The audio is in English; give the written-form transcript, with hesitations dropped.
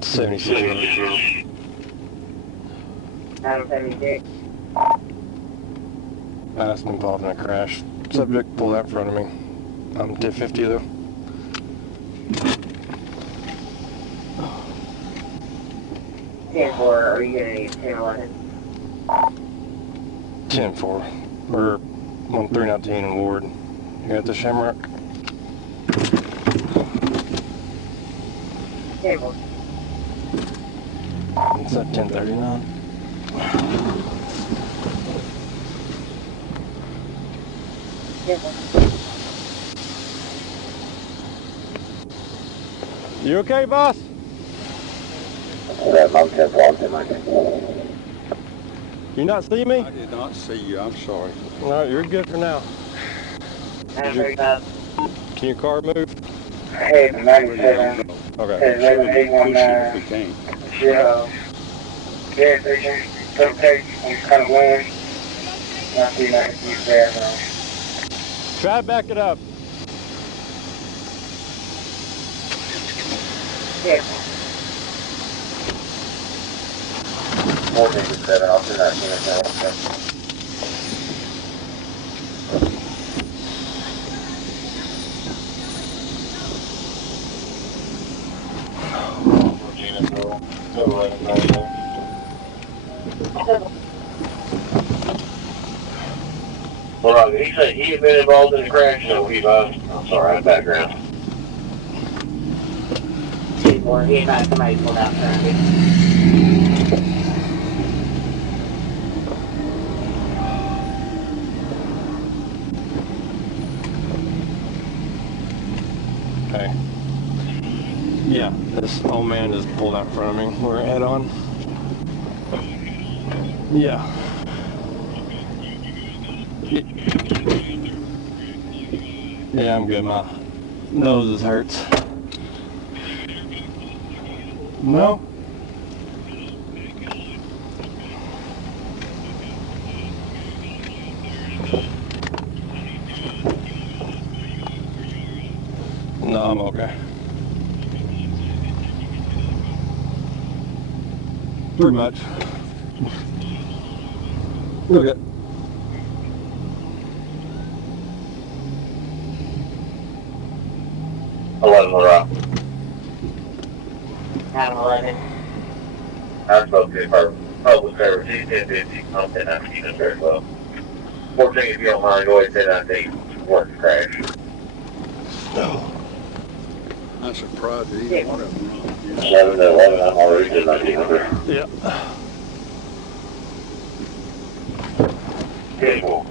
76. Adam 76. Madison involved in a crash. Subject pulled out in front of me. I'm 1050 though. Are you gonna need 1011? 10-4. We're 1319 in Ward. You at the Shamrock? 10-4. It's at 1039. You okay, boss? You not see me? I did not see you. I'm sorry. No, you're good for now. Adam 35. Can your car move? Hey, 97. Okay. Hey, 1181. If we can. Yeah, station. Okay, I'm kind of winning. Not seeing I can keep there now. Try to back it up. Yeah. 487, I'll send that unit now. Well, he said he had been involved in the crash, so I'm sorry, I have background. 10-4. He had not somebody pulled out currently. Okay. Yeah, this old man just pulled out in front of me. We're head on. Yeah. Yeah, I'm good. My nose hurts. No? No, I'm okay. Pretty much. Okay. We're up. Adam 11. I spoke to her public service, she's 1050, I'm 1019 as well. 14, if you don't mind, go ahead 1019, work crash. I'm surprised that either one of them wrong. 7 to 11, I'm already 1019. Yeah. 10-4.